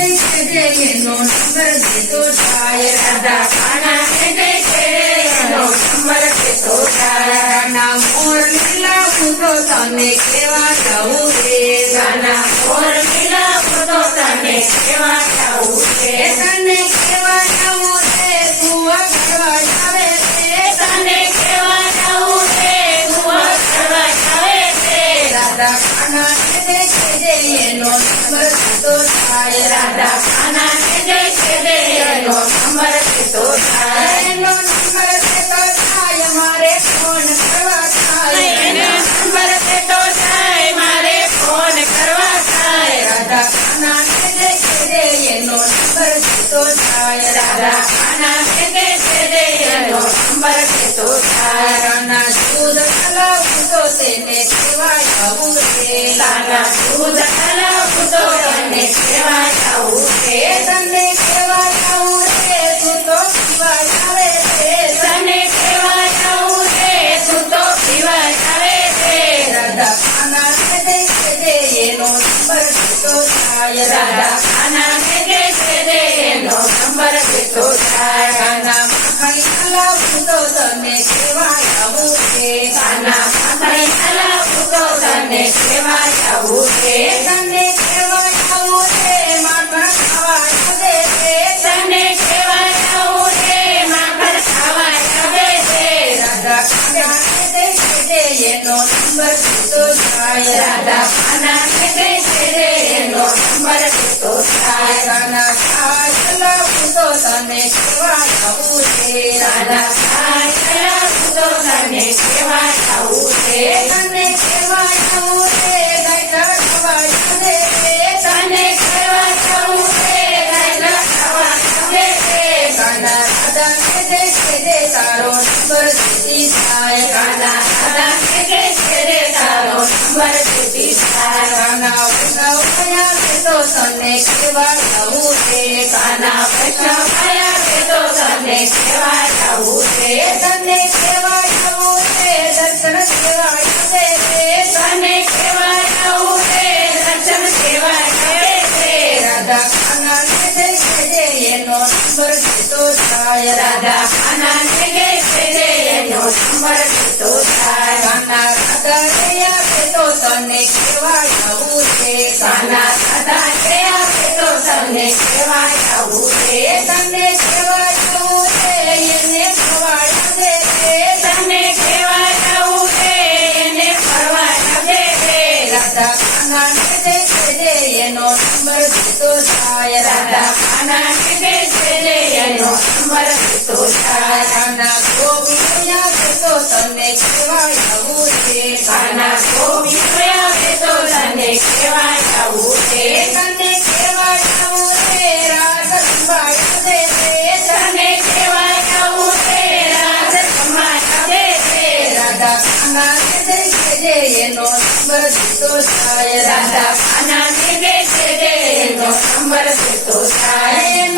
એનો નંબર દેતો થાય રાધા કાના એનો નંબર દેતો થાય ગાના મોર લીલા પૂતો તને કેવા જવું રે ગાના મોર લીલા પૂતો તને કેવા જવું રે તને કેવા જવું રે તું કરવા આવે રે તને કેવા જવું રે તું કરવા આવે રે રાધા કાના એનો નંબર દેતો થાય રાધા કાના એનો નંબર દેતો થાય એનો નંબર દેતો થાય મારે ફોન કરવા થાય એનો નંબર દેતો થાય મારે ફોન કરવા થાય રાધા કાના એનો નંબર દેતો થાય રાધા કાના એનો નંબર દેતો થાય રાના દૂધ કલાવું તો તેને કેવાય આવું રે રાના દૂધ કલાવું તો તેને કેવાય આવું રે તને કેવાય આવું રે તું તો પીવાય આવે રે તને કેવાય આવું રે તું તો પીવાય આવે રે રાધા કાના એનો નંબર દેતો થાય રાધા કાના એનો નંબર દેતો થાય કાના માખણી કલાવું તો તને કેવાય આવું રે કાના માખણી કલાવું તો તને કેવાય આવું રે તને કેવાય આવું રે માખણ ખાવા આવે રે તને કેવાય આવું રે માખણ ખાવા આવે રે રાધા કાના એનો નંબર દેતો થાય રાધા કાના એનો નંબર દેતો થાય કાના કલાવું તો તને કેવાય આવું રે રાધા કલાવું તો તને કેવાય આવું રે તને કેવાય આવું રે ગાયલા ખવાય આવે રે તને કેવાય આવું રે ગાયલા ખવાય આવે રે કાના રાધા તારો નંબર દેતી થાય કાના રાધા તારો નંબર દેતી થાય કાના વૈષ્ણવ તો તને કેવા જવું રે કાના વૈષ્ણવ તો તને કેવા જવું રે તને કેવા જવું રે દર્શન કેવા આવે રે તને કેવા જવું રે દર્શન કેવા આવે રે રાધા કાના એનો નંબર દેતો થાય રાધા કાના એનો નંબર દેતો થાય કાના રાધા તો તને કેવા જવું રે કાના રાધા તો તને કેવા જવું રે તને કેવા જવું રે એને ફરવા આવે રે તને કેવા જવું રે એને ફરવા આવે રે રાધા કાના એનો નંબર દેતો થાય રાધા કાના એનો નંબર દેતો થાય કાના ગોવિંદ તો તને કેવા જવું રે કાના ગોવિંદ તો તને કેવા જવું રે તને કેવા જવું રે રાત સંભાળ આવે રે તને કેવા જવું રે રાત સંભાળ આવે રે રાધા કાના એનો નંબર દેતો થાય રાધા કાના એનો નંબર દેતો થાય